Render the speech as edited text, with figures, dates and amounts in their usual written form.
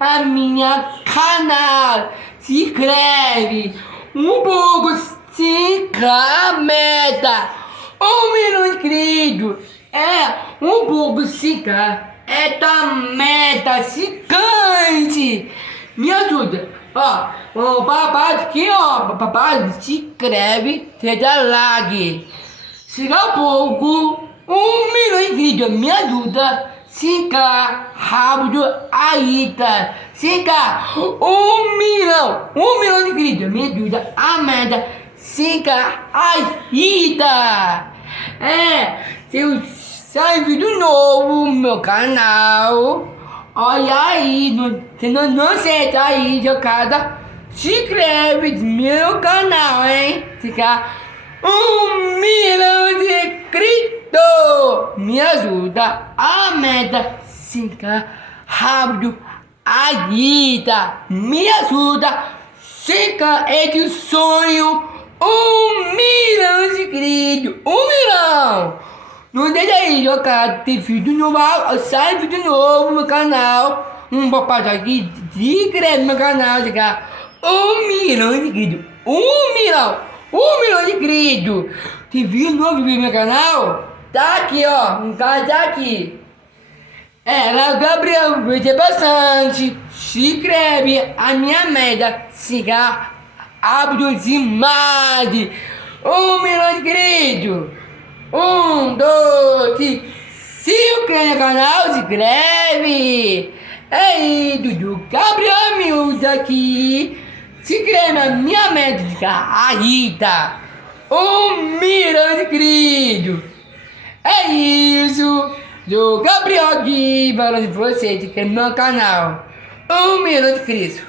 a minha canal. Se inscreve. Um pouco se meta. 1 milhão inscritos. Um pouco se esta meta. Se cante. Me ajuda. O papai aqui, papai se inscreve. Seja like. Siga pouco. 1 milhão de vídeos. Me ajuda. Fica rápido aí, tá? Fica 1 milhão de vídeos. Me ajuda a meta. Fica aí, tá? Sai vídeo novo no meu canal. Olha aí, não sei tá aí, jogada. Se inscreve no meu canal, hein? Fica 1 milhão de inscritos. Me ajuda a meta. Fica rápido aí, tá? Me ajuda. Fica esse sonho. 1 milhão de inscritos. 1 milhão. Não deixa aí, jogada. Tem vídeo novo. Sai vídeo novo no canal. Papai aqui. Se inscreve no meu canal. Fica 1 milhão de inscritos. 1 milhão. 1 milhão de inscritos. Tem vídeo novo no meu canal? Tá aqui, um cara tá aqui. Ela, Gabriel, vai ter bastante. Se inscreve a minha meta. Siga hábito demais. 1 milhão de inscritos. 1, 2, 3. Se inscreve no canal, se inscreve. Ei, Dudu, Gabriel Miúdo aqui. Se inscreve na minha meta. Fica aí, tá? 1 milhão de inscritos. É isso. Do Gabriel aqui falando de você, que é no meu canal. 1 milhão de inscritos.